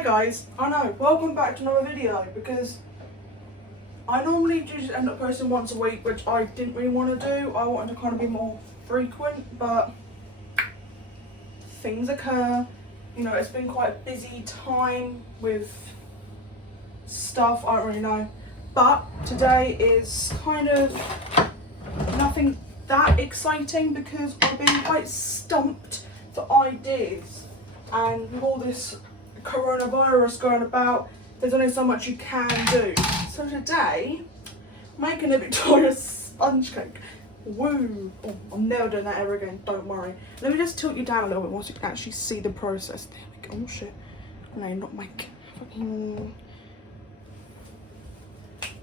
Hi guys, I know, welcome back to another video because I normally just end up posting once a week, which I didn't really want to do. I wanted to kind of be more frequent, but things occur. You know, it's been quite a busy time with stuff, I don't really know. But today is kind of nothing that exciting because I've been quite stumped for ideas, and with all this coronavirus going about, there's only so much you can do. So today, making a Victoria sponge cake. Woo! Oh, I'm never doing that ever again, don't worry. Let me just tilt you down a little bit more so you can actually see the process. There we go. Oh shit. No, not my fucking...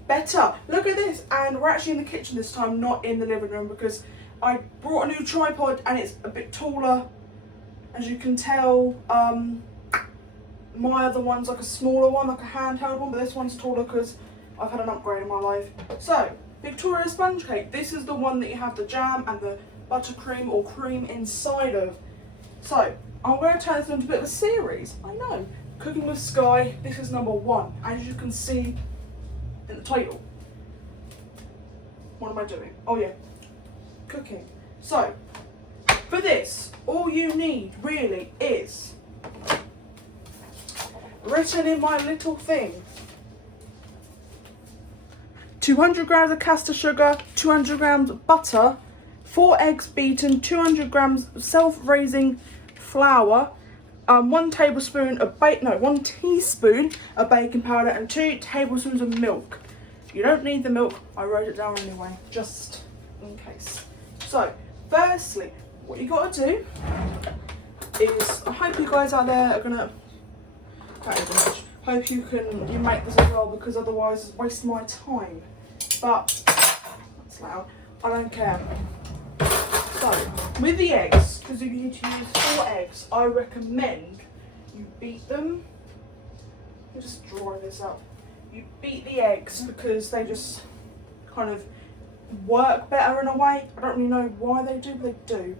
Better. Look at this. And we're actually in the kitchen this time, not in the living room, because I brought a new tripod and it's a bit taller. As you can tell, my other one's like a smaller one, like a handheld one, but this one's taller because I've had an upgrade in my life. So, Victoria sponge cake. This is the one that you have the jam and the buttercream or cream inside of. So, I'm going to turn this into a bit of a series. I know. Cooking with Skye. This is number 1, as you can see in the title. What am I doing? Oh yeah, cooking. So, for this, all you need really is, written in my little thing, 200 grams of caster sugar, 200 grams of butter, 4 eggs beaten, 200 grams self-raising flour, 1 teaspoon of baking powder, and 2 tablespoons of milk. You don't need the milk, I wrote it down anyway, just in case. So, firstly, what you gotta do is, I hope you guys out there are gonna, hope you make this as well, because otherwise it's wasting my time. But, that's loud, I don't care. So, with the eggs, because you need to use 4 eggs, I recommend you beat them. I'm just drawing this up. You beat the eggs because they just kind of work better in a way. I don't really know why they do, but they do.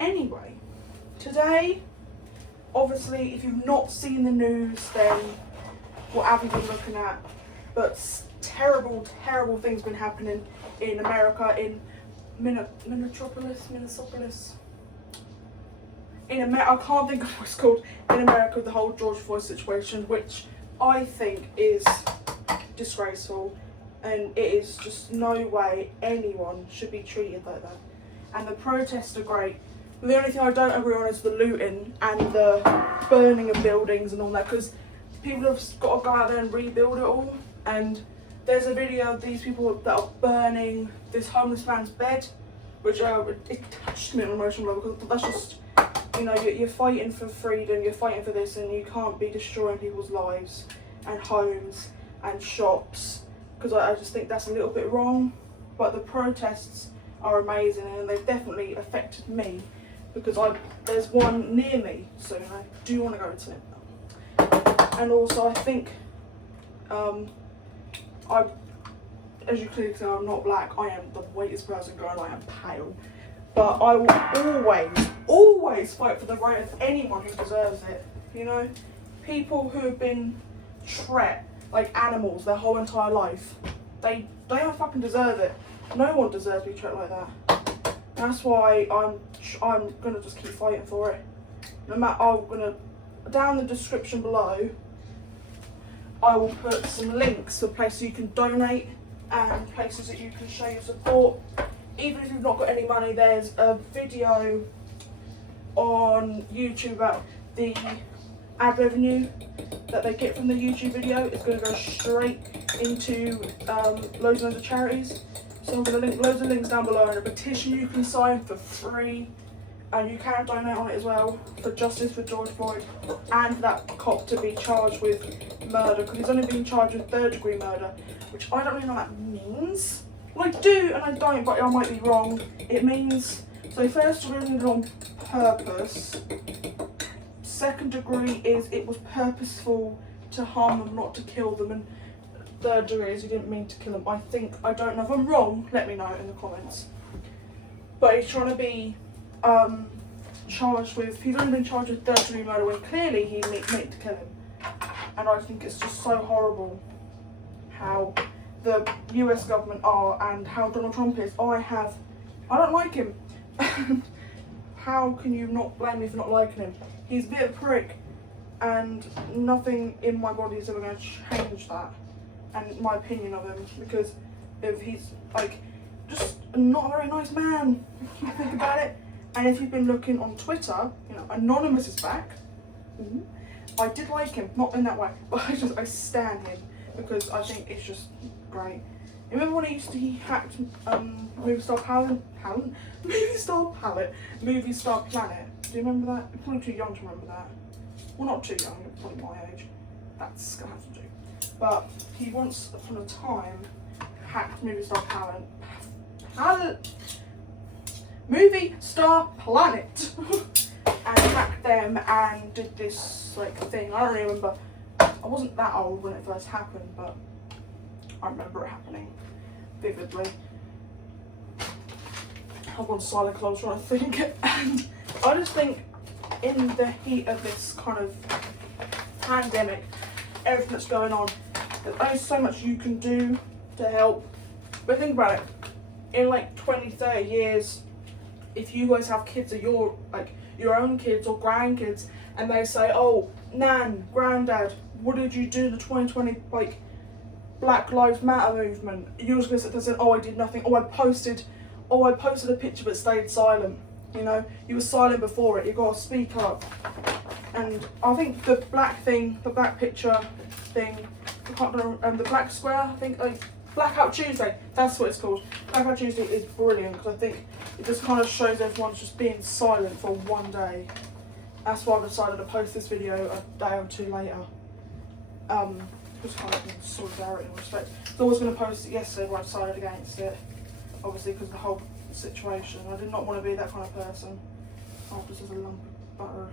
Anyway, today, obviously, if you've not seen the news, then what have you been looking at? But terrible, terrible things been happening in America, in Minneapolis. In America, I can't think of what it's called. In America, the whole George Floyd situation, which I think is disgraceful, and it is just no way anyone should be treated like that. And the protests are great. The only thing I don't agree on is the looting and the burning of buildings and all that, because people have got to go out there and rebuild it all. And there's a video of these people that are burning this homeless man's bed, which it touched me on an emotional level, because that's just, you know, you're fighting for freedom, you're fighting for this, and you can't be destroying people's lives and homes and shops, because I just think that's a little bit wrong. But the protests are amazing, and they've definitely affected me, because there's one near me, so I do want to go to it. And also, I think, as you clearly see, I'm not black. I am the whitest person going. I am pale, but I will always fight for the right of anyone who deserves it. You know, people who have been treated like animals their whole entire life, they don't fucking deserve it. No one deserves to be treated like that. That's why I'm gonna just keep fighting for it. No matter, down the description below, I will put some links for places you can donate and places that you can show your support. Even if you've not got any money, there's a video on YouTube about the ad revenue that they get from the YouTube video. It's going to go straight into loads and loads of charities. So I'm going to link loads of links down below, and a petition you can sign for free, and you can donate on it as well, for justice for George Floyd, and for that cop to be charged with murder, because he's only been charged with 3rd-degree murder, which I don't really know what that means. Well, I do and I don't, but I might be wrong. It means, so 1st degree is on purpose, 2nd degree is it was purposeful to harm them, not to kill them, and 3rd degree is you didn't mean to kill them. I don't know if I'm wrong, let me know in the comments. But he's trying to be he's only been charged with 3rd degree murder when clearly he meant to kill him. And I think it's just so horrible how the US government are and how Donald Trump is. I don't like him. How can you not blame me for not liking him? He's a bit of a prick, and nothing in my body is ever going to change that, and my opinion of him, because if he's like just not a very nice man, if you think about it. And if you've been looking on Twitter, you know, Anonymous is back. I did like him, not in that way, but I stand him because I think it's just great. Remember when he hacked Movie Star Planet? Do you remember that? You're probably too young to remember that. Well, not too young, you're probably my age. That's gonna have to do. But he once upon a time hacked Movie Star Planet and hacked them and did this like thing. I don't really remember. I wasn't that old when it first happened, but I remember it happening vividly. I've gone silent because I was trying to think, and I just think in the heat of this kind of pandemic, everything that's going on, there's only so much you can do to help. But think about it, in like 20, 30 years, if you guys have kids of your own kids or grandkids, and they say, oh, Nan, Granddad, what did you do in the 2020 like Black Lives Matter movement? You're just gonna sit there and say, oh, I did nothing. Oh, I posted a picture but stayed silent. You know, you were silent before it. You gotta speak up. And I think the black picture thing, the black square, I think, like Blackout Tuesday. That's what it's called. Blackout Tuesday is brilliant because I think it just kind of shows everyone's just being silent for one day. That's why I decided to post this video a day or two later. Just kind of in solidarity and respect. I was going to post it yesterday, but I decided against it. Obviously, because of the whole situation. I did not want to be that kind of person. Oh, this is a lump of butter.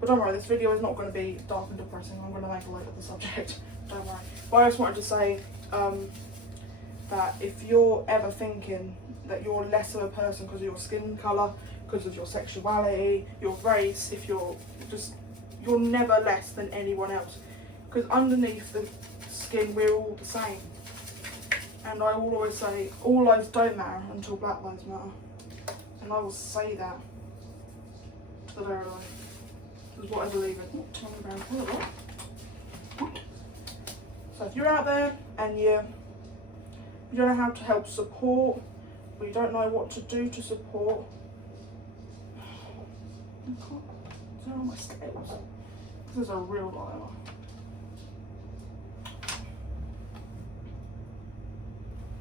But don't worry, this video is not going to be dark and depressing. I'm going to make a light of the subject. Don't worry. But I just wanted to say that if you're ever thinking that you're less of a person because of your skin colour, because of your sexuality, your race, if you're never less than anyone else. Because underneath the skin, we're all the same. And I will always say, all lives don't matter until Black Lives Matter. And I will say that to the very life. This is what I believe in. So if you're out there and you don't know how to help support, or you don't know what to do to support, these are all my scales. This is a real dilemma.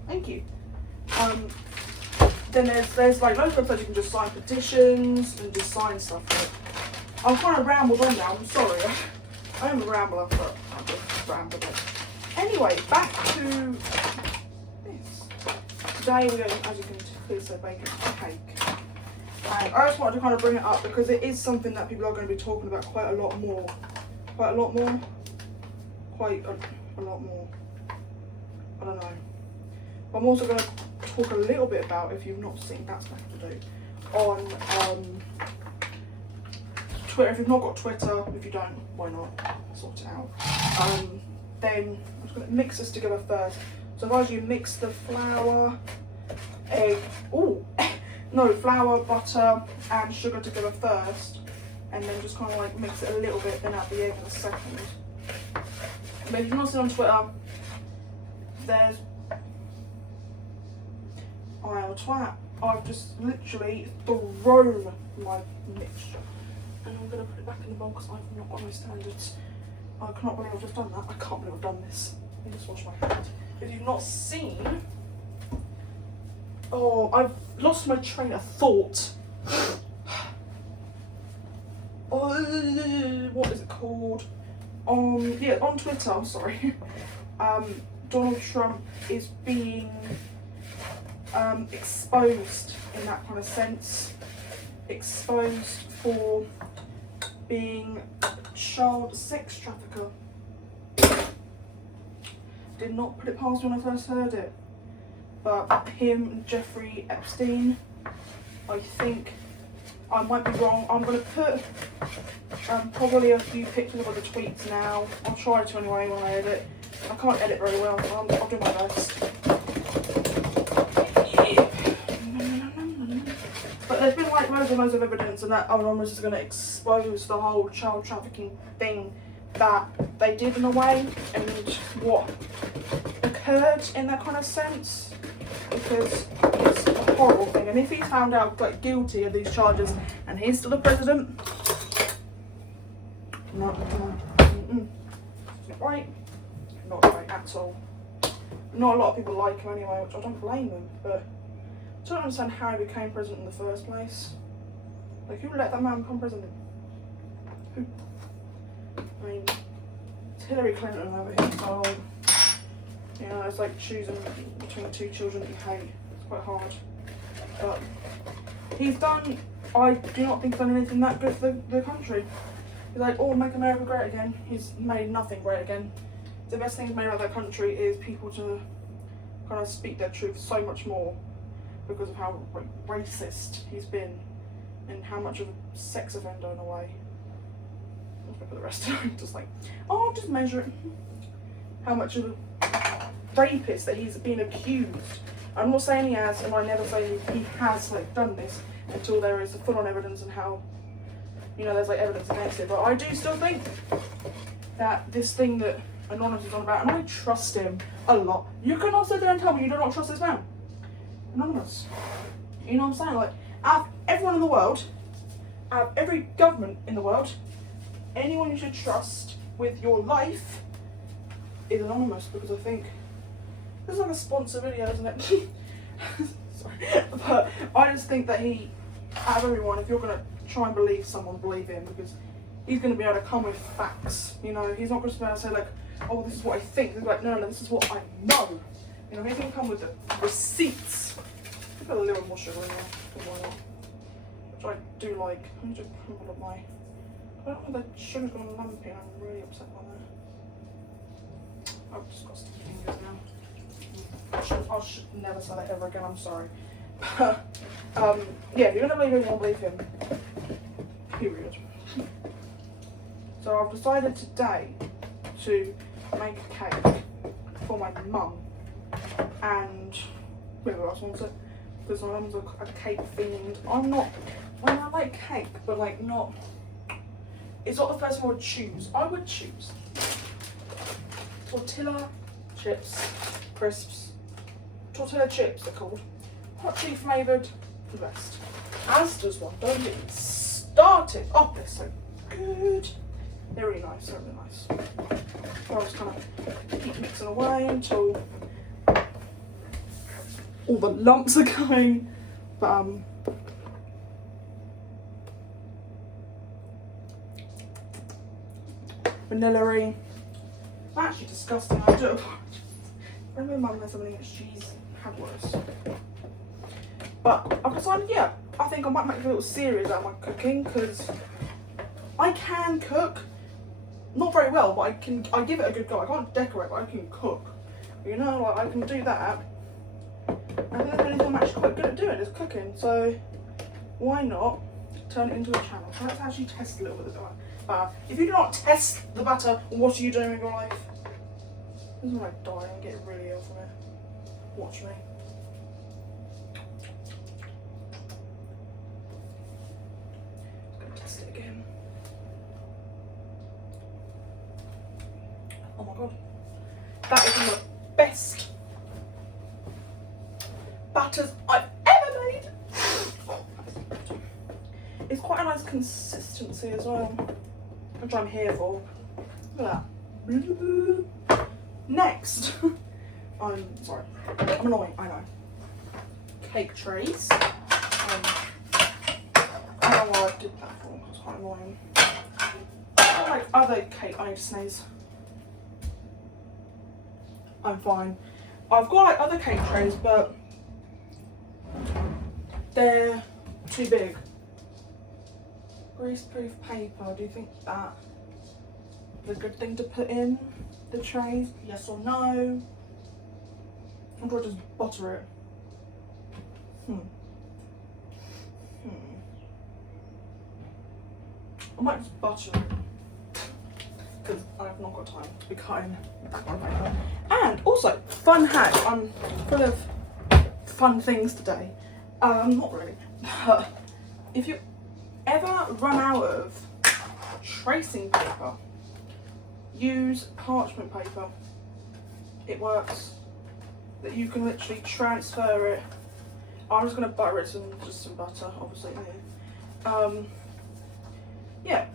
Thank you. Then there's like loads of websites you can just sign petitions and just sign stuff. But I've kind of rambled on now. I'm sorry. I am a rambler, but I just rambled on. Anyway, back to this. Today we're going, as you can clearly say, bacon cake. And I just wanted to kind of bring it up because it is something that people are going to be talking about quite a lot more. I don't know. I'm also going to talk a little bit about, if you've not seen, that's what I have to do, on Twitter. If you've not got Twitter, if you don't, why not? Sort it out. Then I'm just going to mix this together first. So as you mix the flour, flour, butter and sugar together first, and then just kind of like mix it a little bit, then add the egg in a second. But if you've not seen on Twitter, there's I am a twat. I've just literally thrown my mixture. And I'm going to put it back in the bowl because I've not got my standards. I cannot believe I've just done that. I can't believe I've done this. Let me just wash my hands. If you've not seen... Oh, I've lost my train of thought. What is it called? On Twitter, I'm sorry. Donald Trump is being... exposed in that kind of sense, exposed for being a child sex trafficker. Did not put it past me when I first heard it, but him, Jeffrey Epstein, I think, I might be wrong, I'm going to put Probably a few pictures of the tweets now. I'll try to anyway when I edit. I can't edit very well, so I'll do my best. Yeah. But there's been like loads of evidence, and that Anonymous is going to expose the whole child trafficking thing that they did in a way, and what occurred in that kind of sense, because it's a horrible thing. And if he's found out like guilty of these charges and he's still the president, not right, not right at all. Not a lot of people like him anyway, which I don't blame them, but I don't understand how he became president in the first place. Like, who let that man become president? Who? I mean, it's Hillary Clinton over here, so, you know, it's like choosing between two children that you hate. It's quite hard. But he's done, I do not think he's done anything that good for the country. He's like, oh, make America great again. He's made nothing great again. The best thing he's made about that country is people to kind of speak their truth so much more, because of how racist he's been and how much of a sex offender in a way. I'll put the rest of it, just like, oh, I'll just measure it. How much of a rapist that he's been accused. I'm not saying he has, and I never say he has like done this until there is a full-on evidence and how, you know, there's like evidence against it. But I do still think that this thing that Anonymous is on about, and I trust him a lot. You cannot sit there and tell me you do not trust this man. Anonymous. You know what I'm saying? Like, out of everyone in the world, out of every government in the world, anyone you should trust with your life is Anonymous, because I think this is like a sponsor video, isn't it? Sorry. But I just think that he, out of everyone, if you're going to try and believe someone, believe him, because he's going to be able to come with facts. You know, he's not going to be able to say like, oh, this is what I think. He's like, no, this is what I know. You know, he's going to come with the receipts. I've got a little more sugar in there, which I do like. Let me just crumble up my, I don't know, the sugar's gone lumpy and I'm really upset by that. I've just got sticky fingers now. I should never say that ever again, I'm sorry. Yeah, if you're going to believe him, you'll believe him. Period. So I've decided today to make a cake for my mum, and whoever else wants it, because my mum's a cake fiend. I like cake, but like not, it's not the first one I would choose. I would choose tortilla chips, crisps, tortilla chips they're called, hot chili flavoured, the best. Asda's one, don't get me started. Oh, they're so good. They're really nice, they're really nice. So I'll just kind of keep mixing away until all the lumps are going. But vanilla-y. Actually disgusting, I do apologize. When my mum has something that she's had worse. But I've decided, yeah, I think I might make a little series out of my cooking, because I can cook. Not very well, but I give it a good go. I can't decorate, but I can cook. You know, like I can do that. I think the only thing I'm actually quite good at doing is cooking. So why not turn it into a channel? So let's actually test a little bit of that. If you do not test the butter, what are you doing with your life? This is when I die and get really ill from it. Watch me. Gonna test it again. Oh my god. That is one of the best batters I've ever made. It's quite a nice consistency as well, which I'm here for. Look at that. Next, I'm sorry, I'm annoying, I know. Cake trays. I don't know why I did that for, it's quite annoying. I like other cake, I need to sneeze. I'm fine. I've got like other cake trays, but they're too big. Greaseproof paper, do you think that is a good thing to put in the trays? Yes or no? Or do I just butter it? I might just butter it, because I've not got time to be cutting that kind of paper. And also, fun hack, I'm full of fun things today. Not really, but if you ever run out of tracing paper, use parchment paper. It works. That you can literally transfer it. I'm just gonna butter it with just some butter, obviously. Yeah,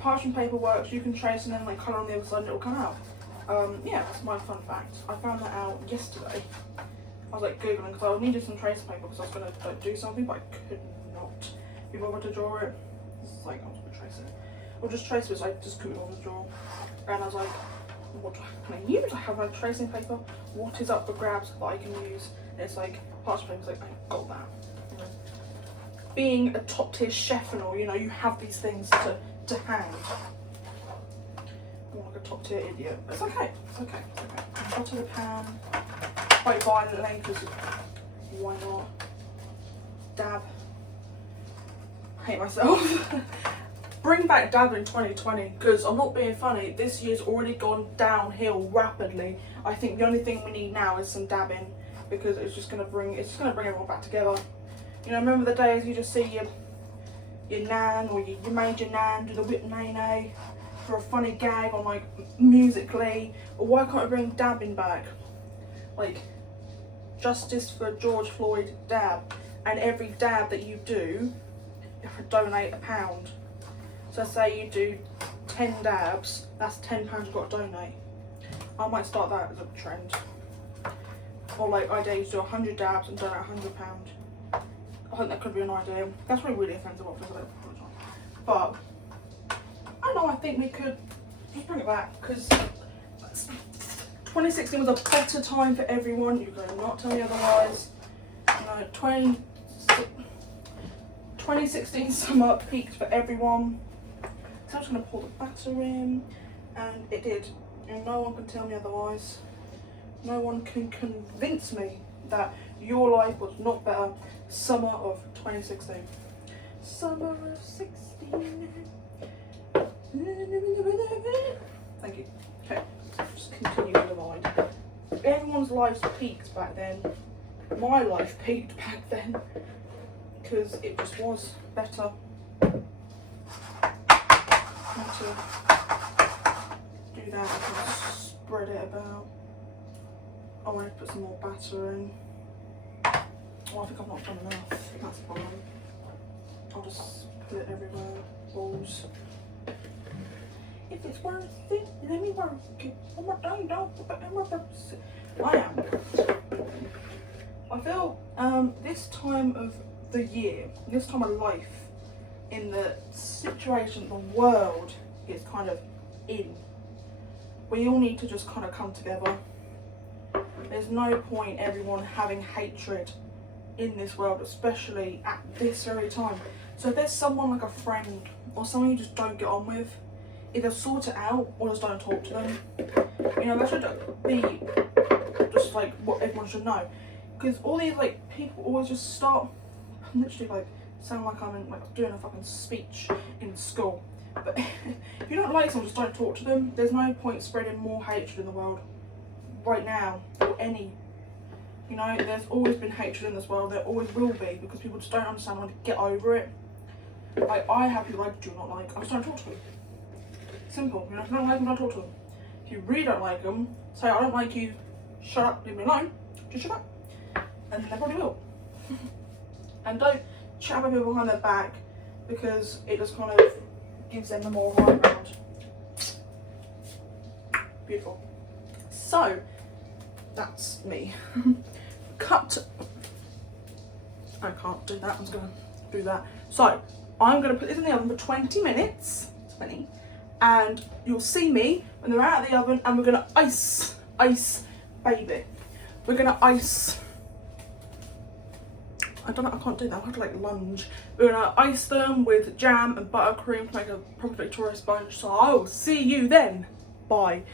parchment paper works. You can trace and then like colour on the other side and it'll come out. Yeah, that's my fun fact. I found that out yesterday. I was like googling because I needed some tracing paper because I was gonna like, do something, but I could not be bothered to draw it. It's like I was gonna trace it. Or just trace it, so I just couldn't bother to draw. And I was like, what can I use? I have no tracing paper. What is up for grabs that I can use? And it's like parchment paper. It's like I got that. You know? Being a top tier chef and all, you know, you have these things to hand. I'm like a top tier idiot. It's okay. It's okay. It's okay. Butter the pan quite violently because why not? Dab. Hate myself. Bring back dabbing in 2020 because I'm not being funny. This year's already gone downhill rapidly. I think the only thing we need now is some dabbing because it's just gonna bring everyone back together. You know, remember the days you just see your nan or you made your nan do the whip nay for a funny gag on like Musically. But why can't I bring dabbing back? Like justice for George Floyd dab, and every dab that you do, you have to donate £1. So say you do 10 dabs, that's £10 you've got to donate. I might start that as a trend. Or like I dare you to do 100 dabs and donate £100. I think that could be an idea. That's probably really offensive, obviously, but I don't know, I think we could just bring it back because 2016 was a better time for everyone. You cannot tell me otherwise. You know, 2016 summer peaked for everyone. So I'm just going to pour the batter in, and it did. And no one can tell me otherwise. No one can convince me that your life was not better. Summer of 2016. Summer of 16. Thank you. Okay, just continue with the mind. Everyone's lives peaked back then. My life peaked back then because it just was better. To do that and spread it about. I want to put some more batter in. Oh, I think I've not done enough. That's fine. I'll just put it everywhere. Balls. If it's worth it, let me work it. I'm not done, I am. I feel this time of the year, this time of life, in the situation the world is kind of in, we all need to just kind of come together. There's no point everyone having hatred in this world, especially at this very time. So if there's someone like a friend or someone you just don't get on with, either sort it out or just don't talk to them. You know, that should be just like what everyone should know. Because all these like people always just start literally like sound like I'm doing a fucking speech in school. But if you don't like someone, just don't talk to them. There's no point spreading more hatred in the world right now, or any. You know, there's always been hatred in this world. There always will be, because people just don't understand how to get over it. Like, I have people I do not like. I just don't talk to them. Simple. You know, if you don't like them, don't talk to them. If you really don't like them, say I don't like you. Shut up. Leave me alone. Just shut up. And they probably will. And don't chat about people behind their back, because it just kind of gives them the more high ground. Beautiful. So that's me. Cut. I can't do that. I'm just gonna do that. So I'm gonna put this in the oven for 20 minutes. 20. And you'll see me when they're out of the oven, and we're gonna ice, baby. We're gonna ice. I don't know, I can't do that, I have to like lunge. We're gonna ice them with jam and buttercream to make a proper Victoria sponge. So I will see you then. Bye.